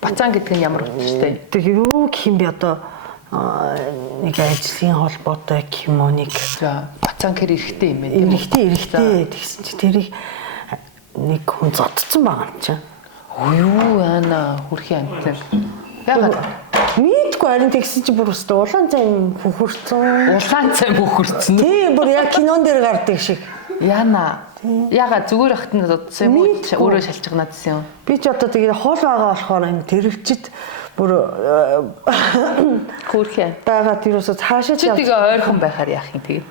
Бацаан гэдэг нь ямар утгатай? Тэг юу гэх юм бэ одоо нэг ажлын холбоотой гэх юм уу нэг бацаан хэр эрэхтэй юм бэ? Эрэхтэй тэгсэн чи тэрийг нэг хүн зодцсон байгаа юм чинь. Юу яана хүрхийн амтлал. Ягаад? Мэдгүй харин тэгсэн чи бүр өстө улаан цай хөхөрцөн. Улаан цай хөхөрцөн. Тий бүр яг кинон дээр гардаг шиг. Яана. Ягаад зүгээр ахт нь зодсон юм уу? Өөрөө шалчгнаад гэсэн юм. Би ч одоо тэгээ хол байгаа болохоор энэ тэрвчэд бүр хөөрхөн. Дагаад юусоо цаашаа чи тэгээ ойрхон байхаар яах юм тэгээ?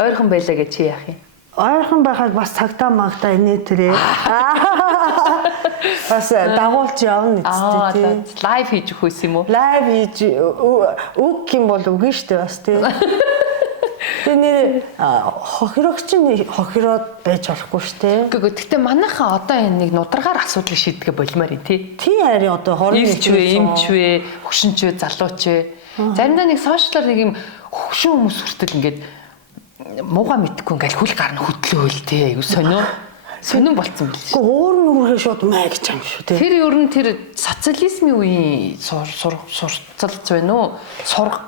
Ойрхон байлаа гэж чи яах юм? Ойрхон байхад бас цагтаа магтаа инээ тэрээ. Бас дагуулж явна нэстэ тий. Лайв хийж өгөх юм уу? Лайв хийж үг юм бол үгүй штэ бас тий. Тэгээ хохирогч нь хохироод байж болохгүй штэ. Гэхдээ манайхаа одоо энэ нэг нударгаар асуудлыг шийдгээ болмоор юм тий. Тий ари одоо 21 эмч вэ, хөшинч вэ, залууч вэ. Заримдаа нэг сошиалар нэг юм хөшин хүмүүс хүртэл ингээд муугаа мэдхгүй ингээл хүл гарна хөтлөөл тий. Аюу сонин болцсон байл шүү. Өөр нүргээ шууд маа гэж юм шүү тий. Тэр ер нь тэр социализмын үеийн сурцалц байна уу?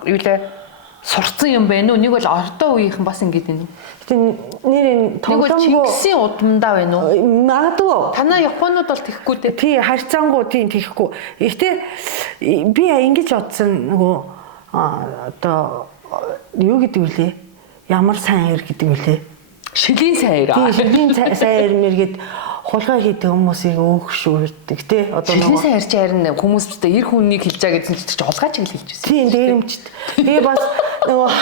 Юу лээ сурцсан юм байна уу? Нэг бол ордоо үеийнхэн бас ингэж байна. Гэтэ нэр тоглоомгүй Чингисийн удамдаа байна уу? Магадгүй. Танаа Японууд бол тэхгүй дээ. Тий харьцангуй тийм тэхгүй. Гэтэ би ингэж бодсон нөгөө одоо юу гэдэг вүлээ? Ямар сайн ир гэдэг вүлээ? Шилийн сайн ир. Тий шилийн сайн ир мэргээд хулгай хийдэг хүмүүсийг өөгшүүрдэг тий. Одоо шилийн сайн ир чи харин хүмүүстэй ир хүнийг хэлж байгаа гэсэн чи хулгай чиг л хэлж байсан. Тийм дээрэмчт. Тэгээ бас нөгөө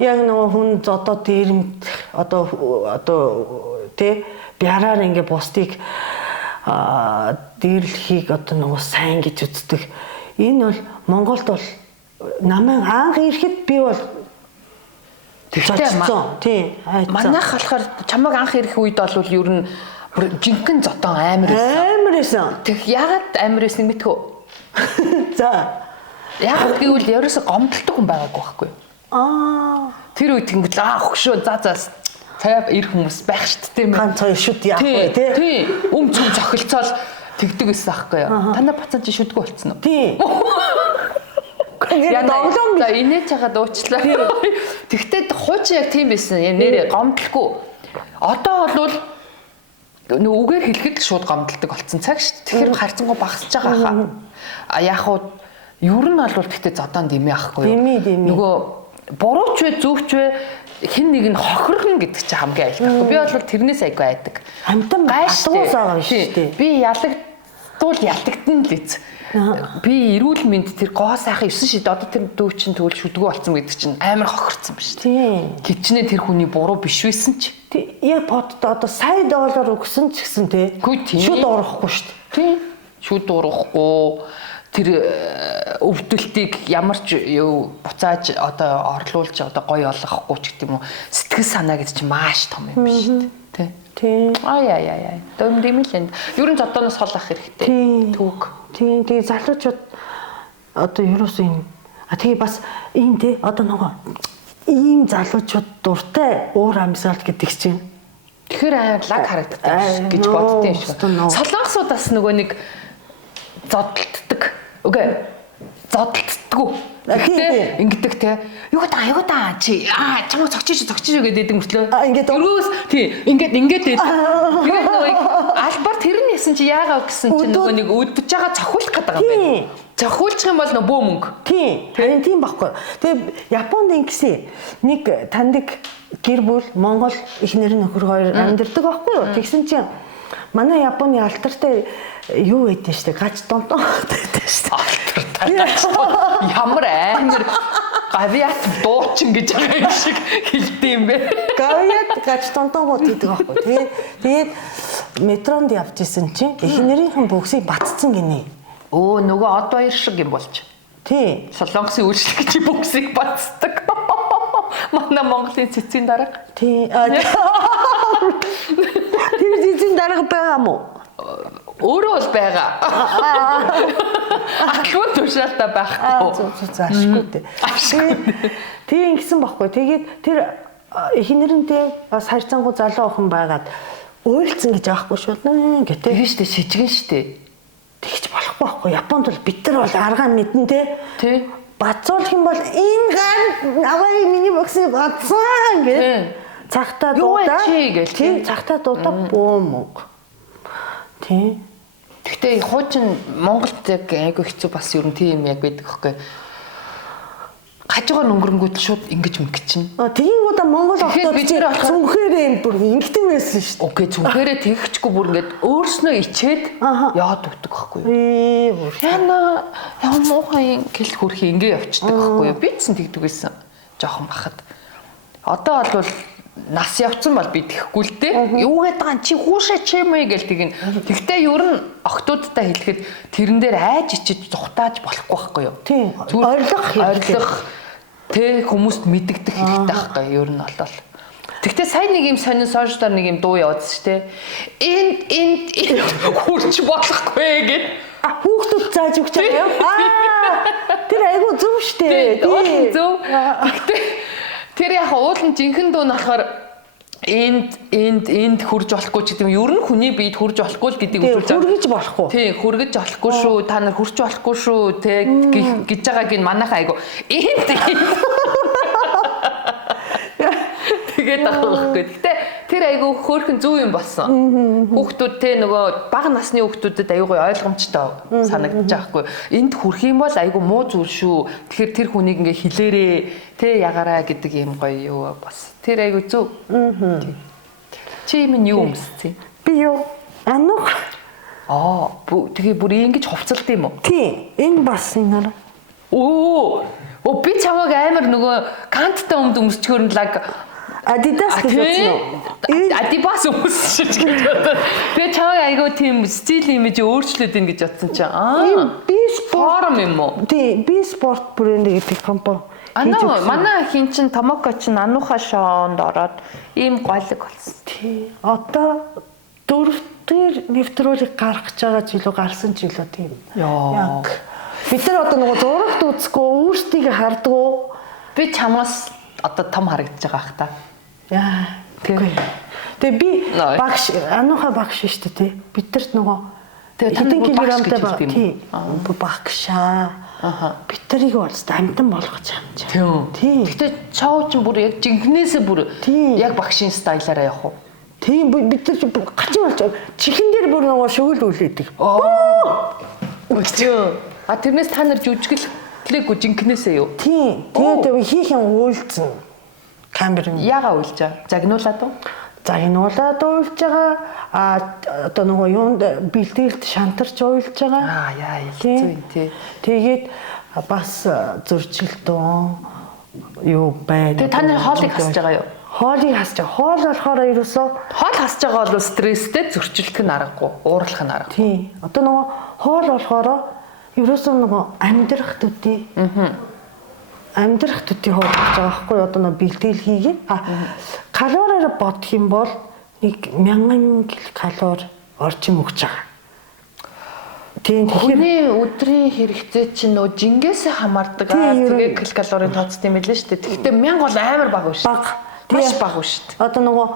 яг нөгөө хүн одоо дээрэмт одоо тий бяраар ингээ бусдыг дээрлэхийг одоо нөгөө сайн гэж үздэг. Энэ бол Монголд бол намайг анх ирэхэд би бол тийм манайх болохоор чамайг анх ирэх үед бол ер нь жинхэнэ зотон амар байсан. Тэг ягаад амар байсан мэдхүү. За. Яг гэвэл ерөөсө гомдолдог хүн байгаагүй байхгүй. Тэр үед ингэж хөгшөө цаа ирэх хүмүүс байх шүү дээ. Ганц хоёр шүд яах вэ тий. Тий. Цөм цохилцоол тэгдэг байсан байхгүй юу. Танаа бацаа чи шүдгүү болцсон уу? Тий. Тоглоом инээж байгаа дуучлаа. Тэгтээ хуучин яг тийм байсан. Нэрээ гомдлгүй. Одоо бол нөгөө үгээр хэлэхэд шууд гомдолдог болсон цаг шүү дээ. Тэгэхээр харьцангуй багасж байгаа хаа. Яг уу ер нь бол тэгтээ зодоон дэмий ахгүй юу. Нөгөө бурууч вэ зөвч вэ хэн нэг нь хохирно гэдэг чинь хамгийн айлтгахгүй. Би бол тэрнээс айгүй айдаг. Амтан гайшгүй байгаа шүү дээ. Би ялагдвал ялагдана л үз. Би эрүүл мэнд тэр гоо сайхан 9 шид одоо тэр дүү чинь тэгвэл шүдгүү болсон гэдэг чинь амар хохирцсан ба шүү дээ. Тэвчнээ тэр хүний буруу биш байсан ч. Яг боддоо одоо сая доллар өгсөн ч гэсэн тий. Шүд урахгүй шүү дээ. Тий. Шүд урахгүй тэр өвдөлтийг ямар ч юу буцааж одоо орлуулж одоо гоё олгохгүй ч гэдэг юм уу. Сэтгэл санаа гэдэг чинь маш том юм биш шүү дээ. Тий. Яа. Дөмдэмэлэнд. Ер нь зодооноос хол ах хэрэгтэй. Түүх. Тийм тэгээ залуучууд одоо ерөөсөө юм тэгээ бас ийм те одоо нөгөө ийм залуучууд дуртай уур амьсгал гэдэг чинь тэгэхээр амар лаг харагддаг гэж боддtiin шүү. Солонгосуудаас нөгөө нэг зодтолддог. Үгүй зодтолддгүү. Гэхдээ ингэдэг те юу та чи чамаа цогчиж гэдэг мөртлөө ингээд өрөөс тий ингээд тэгээд нөгөө албаар тэр нь ясан чи яагаад гэсэн чи нөгөө нэг өдөж байгаа цохиулах гэдэг юм байна. Цохиулчих юм бол нөгөө бөө мөнгө. Тий. Харин тийм байхгүй. Тэгээ Японд ингэсэн нэг таньдаг гэр бүл Монгол эхнэр нөхөр хоёр амьдардаг байхгүй юу? Тэгсэн чинь манай Японы алтартай юу байдэн штэ гач донтон байдэн штэ. Ямар амар гавьяат дуучин гэж байгаа юм шиг хэлдэг юм бэ. Гавьяат гач донтонгууд гэдэг байхгүй. Тэгээд метронд явж исэн чинь эхнэрийнхэн бүгсийг батцсан гинэ. Нөгөө од баяр шиг юм болж. Тий. Солонгосын үйлчлэг гэж бүгсийг батцдаг. Манай Монголын цэцгийн дарга. Тий. Тэр цэцгийн дарга байгаа мó? Өөрөө бол байгаа. Ахлуу тушаалтаа байхгүй. Ашгүй дээ. Тийм ингэсэн байхгүй. Тэгээд тэр эхнэрэнтэй бас харьцангуй залуу охин байгаад Уйлцсан гэж аахгүй шууд гэдэг. Тэгээ штэ шижгэн штэ. Тэгж болохгүй байхгүй. Японд бол бид нар бол аргаа мэдэн те. Тий. Бацуулах юм бол энэ гар аваа миний боксыг бацсан гэж. Цагтаа дуудаа. Тийм цагтаа дуудаа бөөмөг. Тийм. Гэхдээ хуучин Монголд яг айгүй хэцүү бас ер нь тийм яг байдаг хөхгүй. Хажуугаар өнгөрөнгүүд шууд ингэж мөнгөчин. Тэгэнгүүт Монгол октод зүнхээрээ юм бүр ингэдэг байсан шүү дээ. Окей, зүнхээрээ тэгчихгүй бүр ингээд өөрснөө ичээд яад өгдөг байхгүй юу? Яна ямар муухай гэл хөрхи ингэ явчихдаг байхгүй юу? Би ч тэгдэг байсан. Жохон бахад. Одоо бол нас явцсан бол би тэхгүй л дээ. Юу гэдэг байгаа чи хуушаа чи юм ээ гэл тэгин. Тэгтээ ер нь октодтай хэлэхэд тэрэн дээр айж ичиж зүхтааж болохгүй байхгүй юу? Тийм. Ойлгох тэ хүмүүст мэддэгдэх хэрэгтэй байхгүй юу? Ер нь болол. Тэгтээ сайн нэг юм сонин сошиалдаар нэг юм дуу явуулсан шүү дээ. Энд хурч болохгүй гэд. Хүүхдүүд зааж өгч байгаа. Тэр айгу зөв шүү дээ. Тийм. Зөв. Тэгтээ тэр яг уулын жинхэнэ дуу нь болохоор энд хурж болохгүй ч гэдэг юм. Ер нь хүний биед хурж болохгүй л гэдэг үзүүлж байгаа. Хүргэж болохгүй. Тийм, хүргэж болохгүй шүү. Та нар хурж болохгүй шүү. Тэ гэж байгааг нь манайхаа айгу. Тэгээд авахгүй. Гэтэ тэр айгу хөөрхөн зөв юм болсон. Хүүхдүүд те нөгөө бага насны хүүхдүүдэд айгу ойлгомжтой санагдаж байгаа хгүй. Энд хүрх юм бол айгу муу зүйл шүү. Тэгэхээр тэр хүнийг ингээ хилээрээ те ягаараа гэдэг юм гоё юу бас. Тэр айгу зөв. Чи минь юу өмсцээ? Би юу? Анух. Тэгээ бүр ингэж хувцалд юм уу? Тийм. Энэ бас энэ. Би чамайг амар нөгөө канттай өмсчгөр нь лаг Adidas гэж бодсон. Adidas өмсөж гэж бодсон. Тэгээ чамайг айгүй тийм стил имиж өөрчлөөд ийн гэж бодсон чинь. Би спорт юм уу? Тийм, би спорт брэнд гэдэг компани. Манай хин чин Томоко чин Ануха шоонд ороод ийм гойлог болсон. Тийм. Одоо дөрөвдүгээр нэвтрүүлэг гаргаж байгаа ч илүү гарсан ч илүү тийм. Яг бид нар одоо нөгөө зурагт үзэхгүй өөрсдийгөө хардгуу. Би чамаас одоо том харагдаж байгаа ах та. Яа. Тэгээ би багш Ануха багш шүү дээ тий. Бидэрт нөгөө хэдэн килограмтай баг тий. Багшаа. Бид нарыг бол амтан болгож хамжаа. Тийм. Гэтэ чав ч бүр яг жинхнээсээ бүр яг багшийн стайлаараа явах уу? Тийм бид нар гачин болж чихэн дээр бүр нөгөө шөгөл үлээдэг. Тэрнээс та нар жүжиглэхгүй жинхнээсээ юу? Тийм. Тэгээд хийх юм үйлцэн. Камер нь яага уйлж байгаа? Загнуулаад уу? Загнуулаад уйлж байгаа. Одоо нөгөө юунд бэлтгэлд шантарч уйлж байгаа. Яа хэлцүү юм тий. Тэгээд бас зөрчилдөөн юу байна. Тэгээд та нар хоолыг хасж байгаа юу? Хоолыг хасж байгаа. Хоол болохоор ерөөсөө хоол хасж байгаа бол стресстэй зөрчилдөх нь аргагүй, уурлах нь аргагүй. Тийм. Одоо нөгөө хоол болохоор ерөөсөө нөгөө амьдрах төдий. Амьдрах төдий хоол хийж байгаа байхгүй одоо нэг бэлтгэл хийгээд калориар бодох юм бол 1000 ккал орчим өгч байгаа. Тийм хүний өдрийн хэрэгцээ чинь нөө жингээсээ хамаардаг. Тэгээ ккалорийн тооцсон юм билээ шүү дээ. Тэгэхдээ 1000 бол амар бага шүү. Маш бага шүү дээ. Одоо нөгөө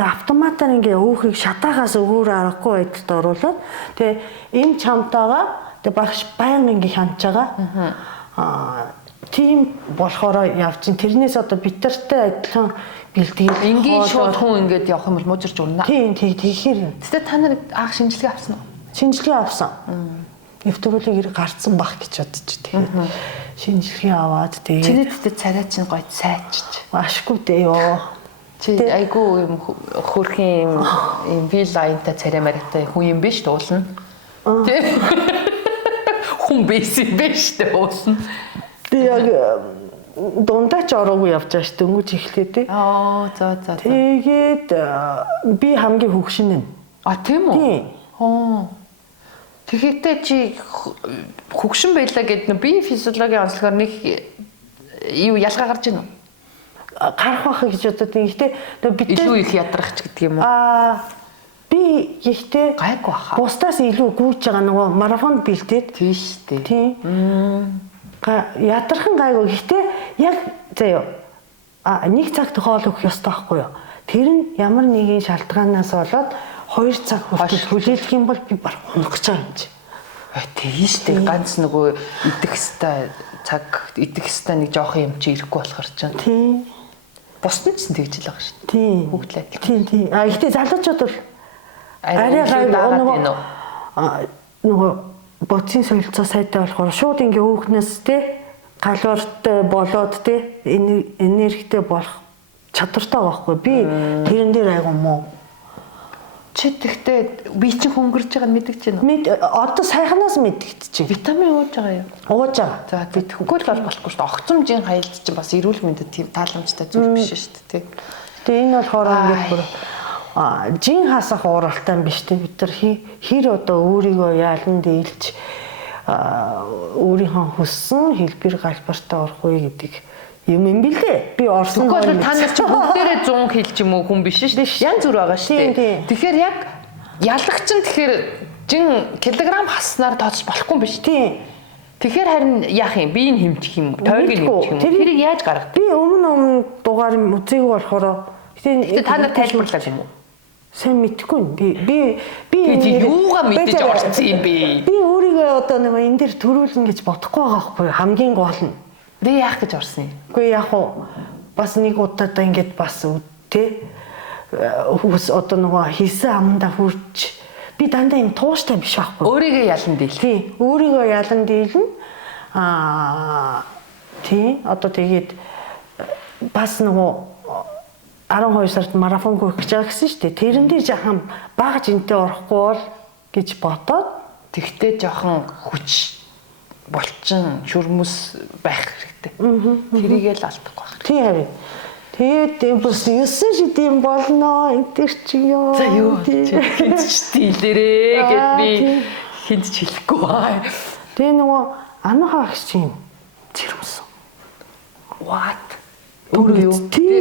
автоматар ингээ өөхийг шатаагаас өгөөр аргагүй байдалд оруулаад тэгээ энэ чамтаага тэгээ багш баян ингээ хянаж байгаа. Тийм болохоор явчин тэрнээс одоо битэртэй адилхан бэлтгэл ингийн шууд хүн ингээд явах юм бол мужирч урна. Тийм тэгэхээр тэгтээ та нар анх шинжилгээ авсан уу? Шинжилгээ авсан. Нэвтрүүлгийг гарцсан бах гэж бодож тэгээд шинжилгээ аваад тэгээд чиний дэвтэр царай чинь гоё сайчиж. Ашгүй дээ ёо. Чи айгүй юм хөрхийн юм вилайнтай царай маргатай хүн юм биш дуулна. Тийм. Хүн биш дээ уулна. Би яг дундаач ороогүй явж байгаа шүү дөнгөж эхлэхэд тий. За. Тэгээд би хамгийн хөгшин нь. Тийм үү? Тэгэхдээ чи хөгшин байлаа гэдэг нь би физиологийн онцлогоор нэг юу ялгаа гарч ийн үү? Гарах байх гэж бодод. Гэхдээ бид илүү их ядрах ч гэдэг юм уу? Би ихтэй гайгүй баха. Бусдаас илүү гүйж байгаа нөгөө марафонд бэлдээд тийм шүү дээ. Тийм. Ядархан гайгүй. Гэхдээ яг заяа нэг цагт хоол өгөх ёстой байхгүй юу? Тэр нь ямар нэгэн шалтгаанаас болоод 2 цаг хүртэл хүлээлгэх юм бол би баг унах гэж байгаа юм чи. Тэгээ штэ ганц нөгөө идэх хэвээр цаг идэх хэвээр нэг жоох юм чи ирэхгүй болохоор ч юм. Тийм. Бусд нь ч тэгж л байгаа шүү дээ. Тийм. Хүүхдлээ. Тийм. Гэхдээ залуучууд бол арай нөгөө боцын солилцоо сайтай болохоор шууд ингээ өөхнөөс те галууртай болоод те энергитэй болох чадвартай байхгүй. Би тэрэн дээр айгу муу. Чи тэгтээ би чинь хөнгөрж байгааг мэдэж байна уу? Одоо сайханаас мэдэгдэж байна. Витамин ууж байгаа юу? Ууж байгаа. За би тэгвэл болохгүй шүү дээ. Огцомжийн хаялт чинь бас эрүүл мэндэд тийм тааламжтай зүйл биш шүү дээ. Тэгээ энэ болохоор ингээд бүр жин хасах уралтай биш те бид нар хэр одоо өөрийгөө яалан дийлж өөрийнхөө хүссэн хэлбэр галбартаа орох вэ гэдэг юм бэлээ. Би орсон бол та нар чи бүгдээрээ 100 хэл ч юм уу хүн биш шүү дээ. Янз бүр байгаа шүү дээ. Тэгэхээр яг ялагч нь тэгэхээр жин килограмм хаснаар тооцож болохгүй биш. Тийм. Тэгэхээр харин яах юм? Биеийг хэмжих юм уу? Тойргийг хэмжих юм уу? Тэрийг яаж гаргах? Би өмнө дугаар үзээг болохоор тэгээ та нар тайлбарлаад юм уу? Сайн мэдэхгүй би юугаа мэдэж орсон юм бэ? Би өөрийгөө одоо нэг энэ дээр төрүүлнэ гэж бодохгүй байгаа байхгүй хамгийн гол нь. Би яах гэж орсон юм? Үгүй яг уу бас нэг удаа ингээд бас тэ хүүс одоо нөгөө хийсэн амандаа хүрч би дандаа юм тууштай биш байхгүй. Өөрийгөө ялан дийл. Тийм. Өөрийгөө ялан дийлнэ. Тийм. Одоо тэгээд бас нөгөө 12 сард марафон гүйх гэж байгаа гэсэн шүү дээ. Тэрэн дээр жахан бага жинтэй орохгүй бол гэж бодоод тэгтээ жоохон хүч булчин шүрмэс байх хэрэгтэй. Тэрийгээ л алдахгүй байх. Тийм харин. Тэгээд бас 9 шидийн болно. Энэ төр чи ёо. За юу хинт ч дийлэрээ гэд би хинт ч хэлэхгүй баа. Тэгээ нөгөө анаахаа агч чинь зэрэмсэн. What? Өөрөө юу?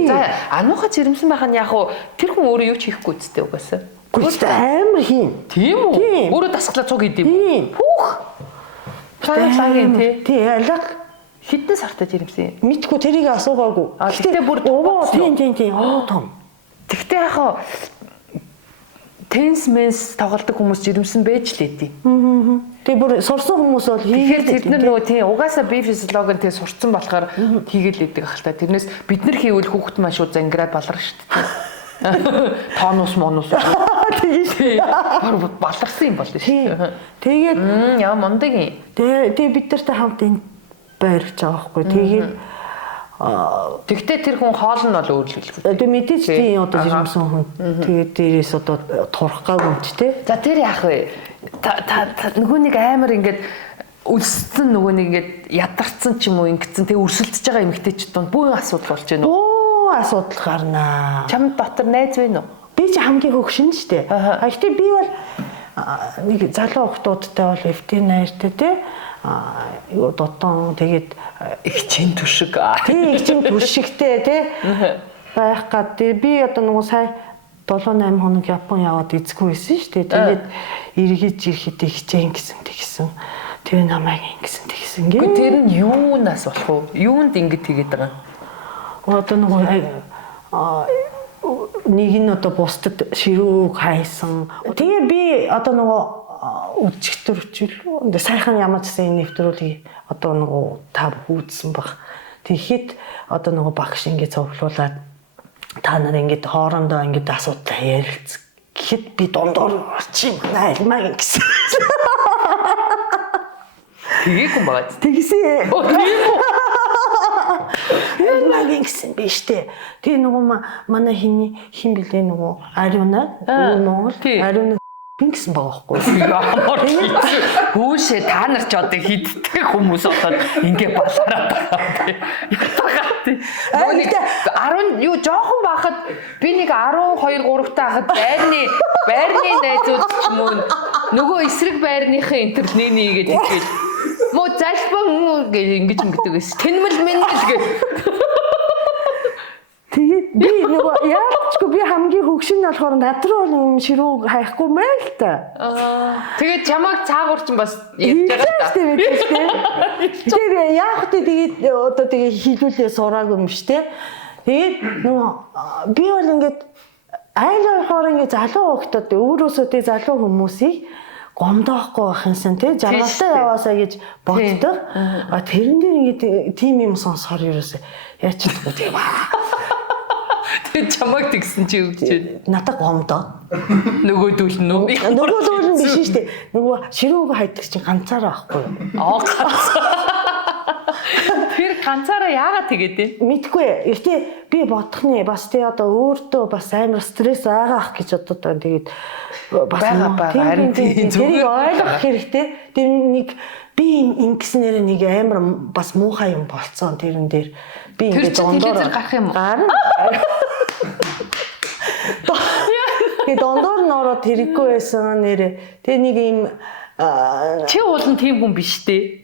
За анууха зэрэмсэн байх нь яг уу тэр хүн өөрөө юу ч хийхгүй үсттэй угаасаа. Гүйлт амар хийн. Тийм үү? Өөрөө дасглаа цуг хийдэв. Хүүх. Цагийн тий алга хитэн сартай жирэмсэн. Мэдгүй тэрийг асуугаагүй. Гэтэ бүр тийм оо том. Тэгтээ яг тенс менс тоглодог хүмүүс жирэмсэн байж лээ тий. Тэгээ бүр сурсан хүмүүс бол тэгэхээр тэд нар нөгөө тий угаасаа бие физиологи нь тий сурцсан болохоор хийгээл идэг ахaltaа. Тэрнээс бид нар хийвэл хүүхэд маань шууд зангираад баларна шүү дээ. Тонус монус тийм баларсан юм болно шүү. Тэгээд яа мундаг юм. Тэгээ бид нартай хамт энэ байрч байгаа байхгүй. Тэгээд тэгтээ тэр хүн хоол нь бол өөр л хэлбэр. Тэгээ мэдээж тийм одоо жирэмсэн хүн. Тэгээд дээрээс одоо турах гаг юм ч тий. За тэр яах вэ? Та нөгөө нэг амар ингээд өлссөн нөгөө нэг ингээд ядарсан ч юм уу ингэсэн тэгээ өрсөлдөж байгаа эмэгтэйчүүд донд бүх асуудал болж байна уу? Оо асуудал гарнаа. Чамд дотор найз байна уу? Би ч хамгийн хөгшин шүү дээ. Гэхдээ би бол нэг залуу охтуудтай бол эвтийн найртай тий. Дотон тэгээд ихчин түшиг. Тийм ихчин түшигтэй тий. Байх гад би одоо нөгөө сая 7-8 хоног Япон яваад эзгүй байсан шүү дээ. Тэгээд эргэж ирэхэд хичээн гэсэн. Тэр намайг ингэсэн гээ. Тэр нь юунаас болох вэ? Юунд ингэж тэгээд байгаа? Одоо нөгөө нэг нь одоо бусдад ширүүг хайсан. Тэгээ би одоо нөгөө үдчигтөрчл сайхан ямар ч гэсэн нэвтрүүлгийг одоо нөгөө та үзсэн баг. Тэгэхэд одоо нөгөө багш ингэ цовглуулад та нар ингэж хоорондоо ингэж асуудал ярилцах. Гэхэд би дондор чи манай альмаг гэсэн. Тэгээгүй байгаа. Тэгсэн. Оо тийм үү? Альмаг гэсэн биш үү? Тэгээ нөгөө манай хин блэ нөгөө Ариуна Монгол Ариуна гэсэн байгаа байхгүй. Хүүшээ та нар ч одоо хиддэг хүмүүс болоод ингээ балараад байгаа. Ятгаат. Нөгөө 10 юу жоохон байхад би нэг 12 3 таа хахад байрны найзууд ч юм уу нөгөө эсрэг байрныхаа интерл нээгээд итгэл. Мо залбан гэж ингэж ингэдэг байсан. Тэнмэл мэнэл гэж. Тэгээд би нөгөө яачгүй би хамгийн хөгшин болохоор над руу юм ширүүг хайхгүй мэй л та. Тэгээд чамайг цаагуур чинь бас ярьж байгаа та. Тэгээд яах вэ тэгээд одоо тэгээд хилүүлээ сураагүй юм ш тэ. Тэгээд нөгөө би бол ингээд айл болохоор ингээд залуу хөлтөд өөрөөсөө тэг залуу хүмүүсийг гомдоохгүй байх юмсан тий жаргалтай яваасаа гэж боддог. Тэрэн дээр ингээд тим юм сонсохоор ерөөсөө яач чадахгүй тийм аа. Тэр чамайг тэгсэн чи өгч байна. Надад гомдоо. Нөгөөдөл нь Нөгөөдөл нь биш шүү дээ. Нөгөө ширүүг хайдаг чинь ганцаараа байхгүй юу? Тэр ганцаараа яагаад тэгээд вэ? Мэдгүй. Гэхдээ би бодохны бас тий одоо өөртөө бас амар стресс агаах гэж бодод. Тэгээд бас харин тэрийг ойлгох хэрэгтэй. Тэр нэг би ингэснээр нэг амар бас муухай юм болцсон тэрэн дээр. Би ингэ дондоор гарах юм уу? Гарна. Тэгээд дондоор нь ороод хэрэггүй байсан нэрээ. Тэгээ нэг юм чи уулын тийм хүн биш дээ.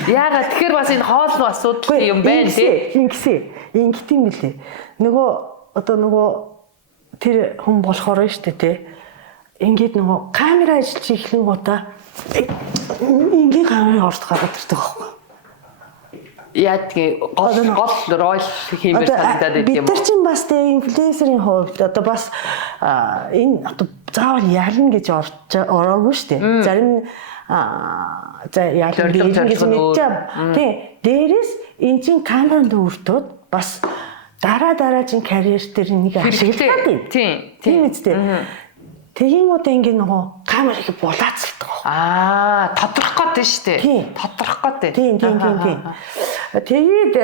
Яагаад тэгэхээр бас энэ хоолны асуудал юм байна тий. Ингэсэн мөлий. Нөгөө тэр хүн болохоор нь штэ тий. Ингээд нөгөө камера ажиллаж ихлэн гутаа ингээд камерын орд гараад ирдэг байхгүй. Яадгийн гол рол хиймээр санагдаад байт юм уу? Бид нар чинь бас тий инфлюенсерийн хувьд одоо бас энэ одоо заавал ялна гэж ороогүй штэ. Зарим за яалан би ингэж мэдчихэв. Тий. Дээрээс эн чин камеранд өртөөд бас дараа чин карьер дээр нэг ашиглаад байна. Тийм үстэй. Тэгэнгүүтээ ингэ нөгөө камерыг булаацалдаг. Тодрох гээд шүү дээ. Тодрох гээд. Тийм. Тэгээд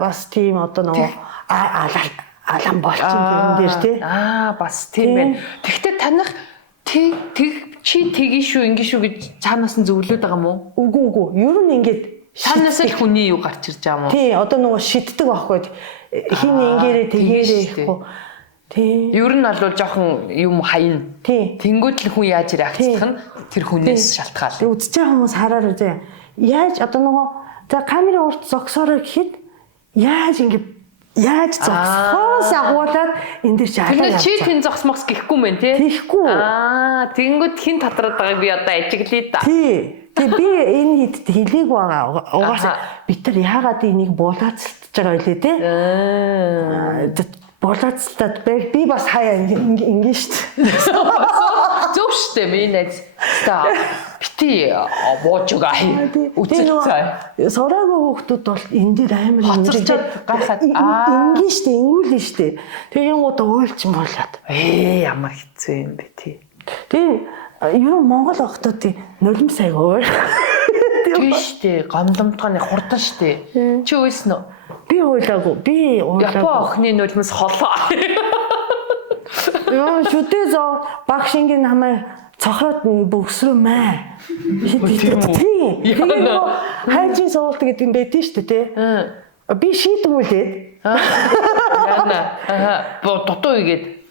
бас тийм одоо нөгөө алан болчих юм дээр тий. Бас тийм байна. Тэгвэл таних чи тгий шүү ингэ шүү гэж цаанаас нь зөвлөд байгаа юм уу? Үгүй. Ер нь ингээд цаанаас л хүний юу гарч ирж байгаа юм уу? Тий, одоо нөгөө шиддэг байхгүй. Хин ингээрээ тэгээрээ ихгүй. Тий. Ер нь бол жоохон юм хаяна. Тэнгүүд л хүн яаж реакцлах нь тэр хүнээс шалтгаална. Үзэж байгаа хүмүүс хараар үзье. Яаж одоо нөгөө за камерын урд зогсоороо гэхэд яаж зогсохоос агуулаад энэ дэр чи алаа. Чи тэн зогсмохс гэхгүй юм байна тий. Тэхгүй. Тэнгүүд хин татраад байгааг би одоо ажиглая да. Тий. Тэгээ би энэ хэд хэлээг байгаа. Угаасаа бид нар яагаад энийг булаацалтж байгаа вэ тий? Булаацалтад би бас хаяа ингэ штт. Зөв штэ миний найз. Бити боожгаа үтэлцээ. Сураагүй хүүхдүүд бол энэ дээр амар хоцорчод гарахад ингэ штэ ингэүүлэн штэ. Тэгээ гоо уйлч болоод. Ямар хэцүү юм бэ тий. Тэгээ ер нь Монгол охтуудын нулим сайг өөр. Тийм штэ гомдомтгоны хурдан штэ. Чи үйлсэн үү? Би уйлаагүй. Япон охины нулимс холоо. Яа шүтээ зоо багш ингэ намайг цохоод бөгсрөөмэй. Тийм. Хайжин суулт гэдэг юм байдэн штэ тий. Би шийдгүүлээд. Яна.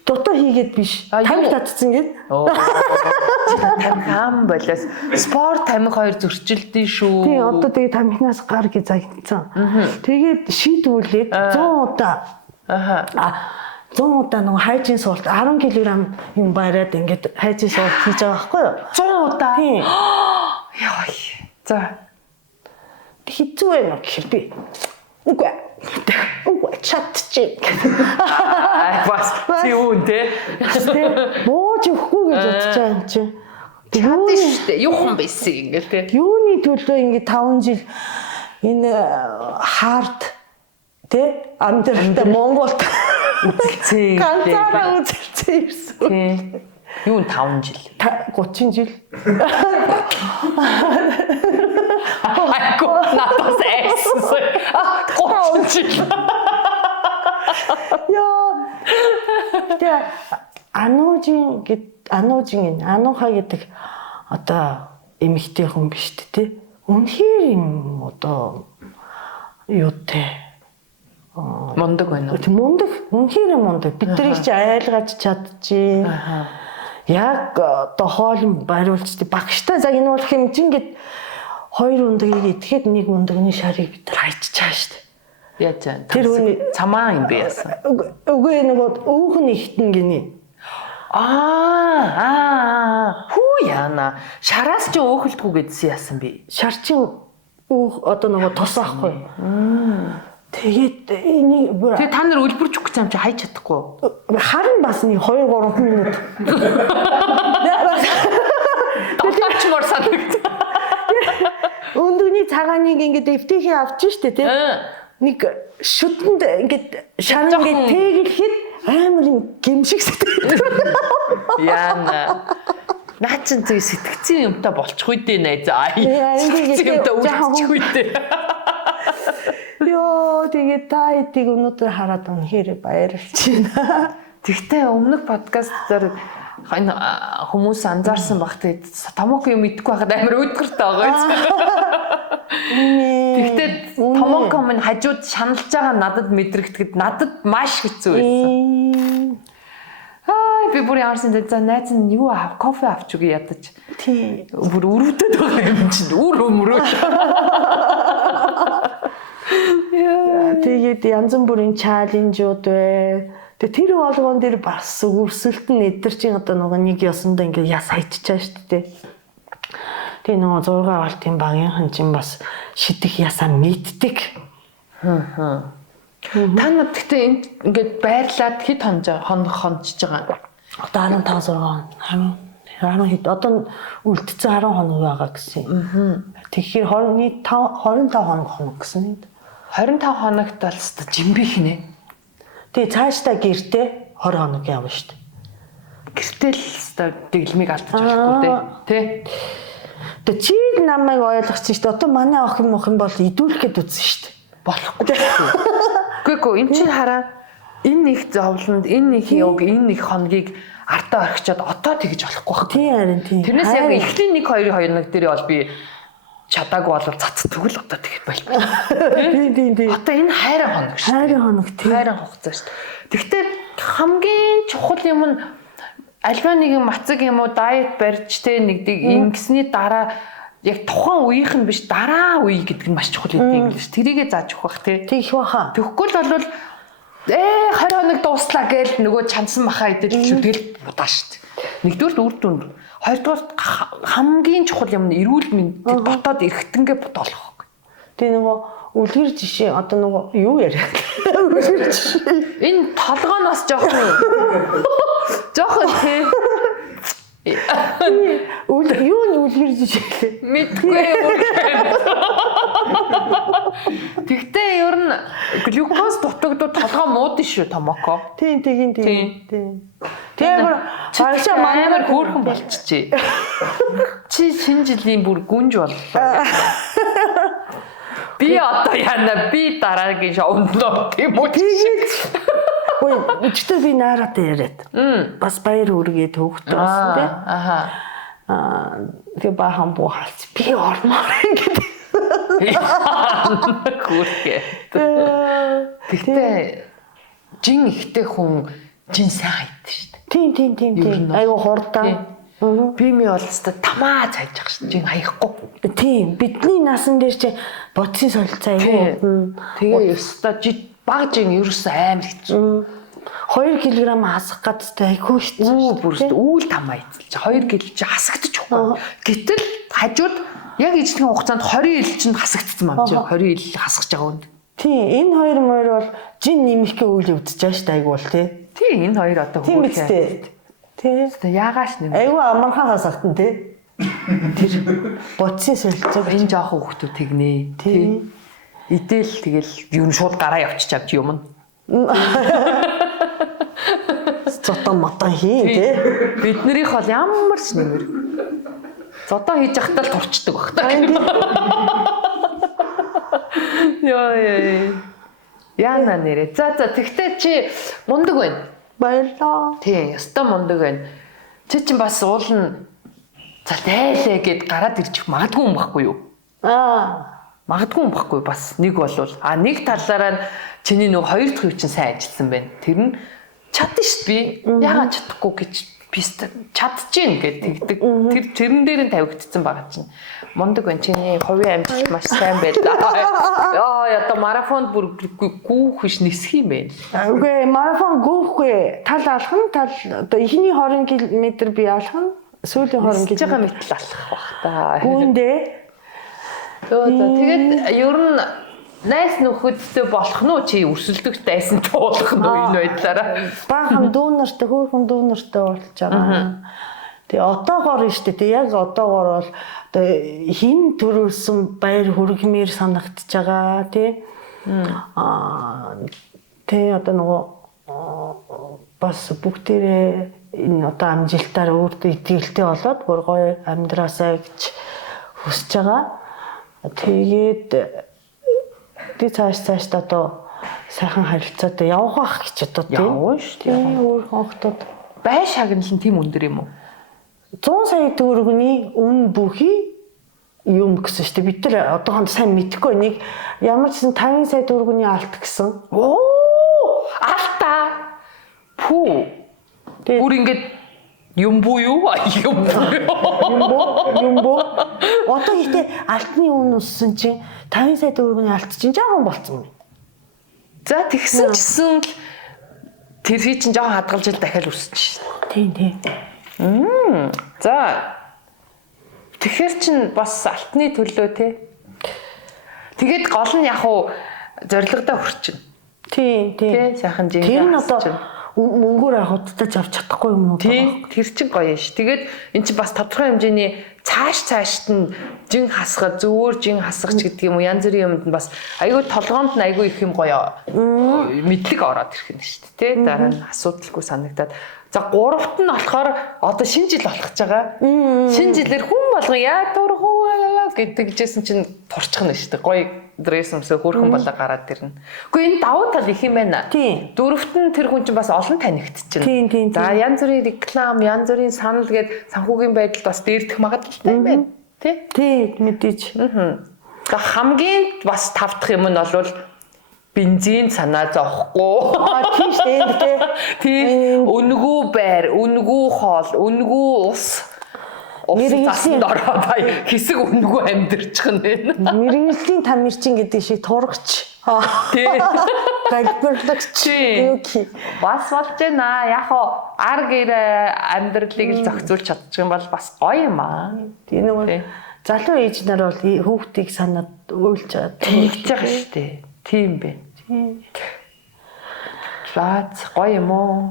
Дутуу хийгээд биш. Тамхи татцсан гээд. Хам болоос спорт тамхи хоёр зөрчилдөн шүү. Тий, одоо тэгээ тамхинаас гар гэж загнацсан. Тэгээд шийдвүүлээд 100 удаа. 100 удаа нөгөө хайжин суулт 10 кг юм бариад ингээд хайжин суулт хийж байгаа байхгүй юу? 100 удаа. Тий. Яа. За. Хэцүү байна гэхэл би. Үгүй чадчих. Бас юу нэ? Бууж өгөхгүй гэж бодож байгаа юм чи. Чадчих штэ. Юухан байсан ингээл те. Юуны төлөө ингээ 5 жил энэ хард те амьдралтай Монголд үзэлцээ. Ганцаараа үзэлцээ ирсэн. Юу 5 жил? 30 жил. Айгу надаас айсан. 30 жил. Яа. Тэгээ ануухаа гэдэг одоо эмэгтэй хүн биш тий. Үнэхээр юм одоо юутэй мундаг байна уу? Мундаг, үнэхээр мундаг. Бид нарыг чи айлгаж чадчих. Яг одоо хоол бариулж багштай загнуулах юм чи ингээд 2 ундагийг идэхэд 1 ундагны шарыг бид нар хайчих чааш штэ. Яаж тэр хүний цамаа юм бэ яасан? Үгүй нөгөө өөхөн ихтэн гинэ. Хүү яана. Шараас чи өөхөлдгүү гэдсэн яасан би. Шар чин өөх одоо нөгөө тос аахгүй. Тэгээд энийг Тэгээ та нар үлбэрч өгч юм чи хайж чадахгүй. харин бас нэг 2-3 минут. Давтарчмаар санагд. Өндөгний цагааныг ингээд эвтэхий авчих штэ тий. Нэг шүтэнд ингээд шаран ингээд тэгэлхэд амар юм гимшиг сэтгэл. Яна. Наа чин зүй сэтгцэн юмтай болчихгүй дээ найз. Ингээд юмтай үлдчихгүй дээ. Йоо тэгээд та эдийг өнөөдөр хараад үнэхээр баярлж байна. Тэгтээ өмнөх подкастаар энэ хүмүүс анзаарсан баг тэгээд Томоко юм идэхгүй байхад амар өөдгөртэй байгаа юм. Тэгтээ Томоко минь хажууд шаналж байгаа надад мэдрэгдэхэд надад маш хэцүү байсан. Би бүр яарсан дээр за найз нь юу аав кофе авч үгүй ядаж. Тий. Бүр өрөвдөд байгаа юм чинь үр өмрөө. Тэгээд янз бүрийн чаленжууд бай. Тэгээд тэр болгоон дээр бас өрсөлт нь эдэрчин одоо нөгөө нэг ёсондоо ингээ яс хайччаа шүү дээ. Тэгээ нөгөө 6 алтын багийнхан чинь бас шидэх ясаа мэддэг. Та нар гэхдээ энд ингээд байрлаад хэд хончж байгаа. Одоо 15 6 хоног. Харин хэд одоо үлдсэн 10 хоног байгаа гэсэн. Тэгэхээр 25 хоног гэсэн. 25 хоногт бол өстой жимби хийнэ. Тэгээ цаашдаа гэртээ 20 хоног явна шүү дээ. Гэртэл өстой дэглэмийг алдаж болохгүй тий. Тэгээ чи намайг ойлгосон шүү дээ. Одоо манай охин мохин бол идүүлэхэд үзсэн шүү дээ. Болохгүй. Гэхдээ эн чинь хараа энэ нэг зовлонд энэ нэг яг энэ нэг хоногийг артаа орхичоод одоо тэгж болохгүй байх. Тий харин тий. Тэрнээс яг эхлэн 1 2 хоног дээр бол би чадаагүй бол цацдаг л одоо тэгэх байлгүй. Тий. Одоо энэ хайрын хоног шүү. Хайрын хоног тий. Хайрын хугацаа шүү. Гэхдээ хамгийн чухал юм нь альва нэгэн мацаг юм уу дайет барьж те нэгдэг ингэсний дараа яг тухайн үеийнх нь биш дараа үе гэдэг нь маш чухал юм л ш. Тэрийгэ зааж өгөх бах те. Тийх баха. Тэгэхгүй л бол 20 хоног дууслаа гээл нөгөө чансан махаа идэл тэгэл удаа штт. Нэгдүгээр үр дүн, хоёрдугаар хамгийн чухал юм нь эрүүл мэнд дотоод эргэтэнгээ бодоолох. Тэгээ нөгөө үлгэр жишээ одоо нөгөө юу яриа. Үлгэр жишээ. Энэ толгооноос жоохон тий. Юу үлгэр жишээ. Мэдгүй. Тэгтээ ер нь глюкоз дутагдуу толгоо муудсан шүү Томоко. Тийм. Тэгэхээр цаашаа манайгаар хөөрхөн болчихжээ. Чи шинэ жилийн бүр гүнж боллоо. Би одоо яана би дараагийн шоунд нөө тийм үү. Ой, өчтөр би нааратай яриад. Бас баяр үргээ төвхтэй болсон тий. Тэгээ бахан буу халц. Би ормоор гэдэг. Хүрхээ. Тэгтээ жин ихтэй хүн жин сайн хайдаг шүү дээ. Тийм. Айгу хурдан. Би ми бол өстой тамаа цайж ах шүү. Жин хаяхгүй. Тийм. Бидний насан дээр чи бодсын солилцоо айгу. Тэгээ өстой баг жин ерөөсөө амар хэцүү. 2 кг хасах гэдэгтэй айгүй хэцүү. Бүр үүл тамаа эзэлж 2 кг чи хасагдчихгүй. Гэтэл хажууд яг ижлэхэн хугацаанд 20 ил чинь хасагдсан юм чи 20 ил хасгаж байгаа үнд. Тийм, энэ хоёр мөр бол жин нэмэхээ үйл явдаж байгаа шүү дээ айгүй бол тий. Тийм, энэ хоёр одоо хүүхээ. Тий. Яагааш нэмэ. Айгүй амархан хасагтан тий. Тэр бодсын солилцоо энэ жоохон хүүхдүүд тэгнэ. Тий. Идэл тэгэл юу шууд гараа явчих авч юм. Зотон мотон хийн тий. Биднэрийнх бол ямар ч нэмэр. Зодоо хийж явахдаа л турчдаг баг та. Яа. Яна нэрэ. За тэгтээ чи мундаг байна. Баярлаа. Тий, ёстой мундаг байна. Чи чинь бас уулна. За тайлээ гэд гараад ирчих магадгүй юм баггүй юу? Магадгүй юм баггүй бас нэг болвол. Нэг талаараа нь чиний нэг хоёр дахь үе чинь сайн ажилласан байна. Тэр нь чадна шүү дээ. Би яагаад чадахгүй гэж би чадчихээн гэдэг. Тэрэн дээр нь тавигдсан байгаа чинь. Мундаг байна. Чиний хувийн амжилт маш сайн байлаа. Яа, одоо марафонд бүр гүүх биш нисэх юм байна. Үгүй, марафон гүүхгүй. Тал алхам, одоо эхний 20 км би алхам, сүүлийн 20 км мэтэл алхах бах та. Гүндээ. Тэгээд ер нь найс нөхөдтэй болох нь уу чи өрсөлдөгч дайсантай болох нь уу энэ байдлаараа? Баахан дүүнэртэй хөөрхөн дүүнэртэй болж байгаа. Тэгээ одоогоор нь шүү дээ. Яг одоогоор бол одоо хин төрүүлсэн баяр хүргэмээр санагдчихж байгаа тий. Тэ одоо нөгөө бас бүгдээрээ энэ одоо амжилтаар өөртөө итгэлтэй болоод бүр гоё амьдраасаа гэж хүсэж байгаа. Тэгээд би цааш одоо сайхан харилцаатай явах ах гэж одоо тийм. Явна шүү дээ. Өөр хонхтод Бай шагнал нь тийм өндөр юм уу? 100 сая төгрөгийн үн бүхий юм гэсэн шүү дээ. Бид нар одоохонд сайн мэдэхгүй нэг ямар ч 5 сая төгрөгийн алт гэсэн. Оо! Алта. Пүү. Бүр ингэж юм буу юу? Юм буу. Одоо ихтэй алтны үн өссөн чинь 5 сая төгрөгийн алт чинь жоохон болцсон юм. За тэгсэн чсэн тэр хий чинь жоохон хадгалж дахиад өссөн шин. Тийм. За тэгэхээр чин бас алтны төлөө те. Тэгээд гол нь яг уу зорилгодоо хүрчин. Тийм. Сайхан жин. Тэр нь одоо мөнгөөр худалдаж авч чадахгүй юм уу? Тийм. Тэр чин гоё юм ш. Тэгээд эн чинь бас тодорхой хэмжээний цаашд нь жин хасгах, зөвөр жин хасгах ч гэдэг юм уу янз бүрийн юмд нь бас айгүй толгоонд нь айгүй их юм гоё мэдлэг ороод ирэх юм ш. Тэ дараа нь асуудалгүй санагдаад. За гуравт нь болохоор одоо шинэ жил болох гэж байгаа. Шинэ жилээр хүн болго яа дургуу гэдэг жисэн чинь турчих нь шүү дээ. Гоё дресс өмсөө хөөрхөн болоо гараад ирнэ. Гэхдээ энэ давуу тал их юм байна. Дөрөвт нь тэр хүн чинь бас олон танигдчихна. Тийм. За янз бүрийн реклам, янз бүрийн санал гээд санхүүгийн байдалд бас дээрдэх магадлалтай юм байна. Тий, мэдээж. За хамгийн бас тавдах юм нь бол бензин санаа зовхгүй. Тийм шүү дээ. Тийм. Үнгүү байр, үнгүү хоол, үнгүү ус. Мэргэжлийн ороод хэсэг үнгүү амьдэрчих нь байна. Мэргэжлийн тамирчин гэдэг шиг тургч. Тийм. Галбирлагч. Бас болж байна. Яг оо ар гэр амьдралыг л зохицуулж чадчих юм бол бас гоё юм аа. Тийм нэг залуу ээж нар бол хүүхдийг санаад уйлж байгаа. Тэгж байгаа шүү дээ. Тийм бэ. За гоё юм уу?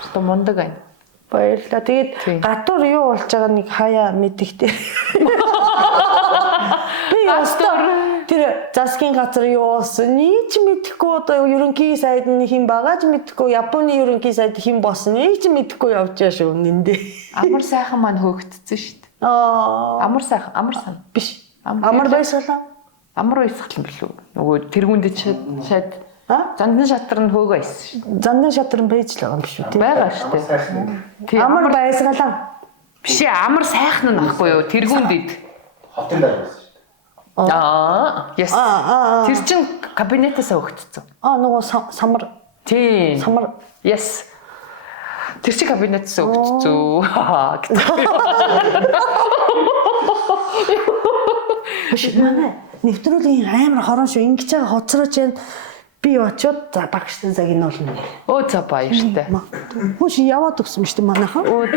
Өстө мундаг байна. Баярлалаа. Тэгээд гадуур юу болж байгааг нэг хаяа мэдихтэй. Би ястаа тэр засгийн газар юу болсон нэг ч мэдэхгүй одоо ерөнхий сайд нь хэн байгаа ч мэдэхгүй Японы ерөнхий сайд хэн болсон нэг ч мэдэхгүй явж байгаа шүү нэндээ. Амар сайхан маань хөөгдсөн шүү дээ. Амар сайн. Биш. Амар байсгалаа. Амар байсгал юм билүү? Нөгөө тэргүүнд шаад зандан шатар нь хөөгөө байсан шүү. Зандан шатар нь байж л байгаа юм биш үү? Байгаа шүү дээ. Амар байсгалаа. Биш ээ, амар сайхан нь ахгүй юу? Тэргүүнд ид. Хотын дараа байсан шүү дээ. Yes. Тэр чин кабинетээс өгдсөн. Нөгөө самар. Тийм. Самар. Yes. Тэр чин кабинетээс өгдсөн. Биш манай нэвтрүүлгийн амар хорон шүү. Ингэж байгаа хоцрооч яа би очиод за багштай цаг нь болно. Оо за баяртай. Хөөш яваад өгсөн шүү дээ манайхаа.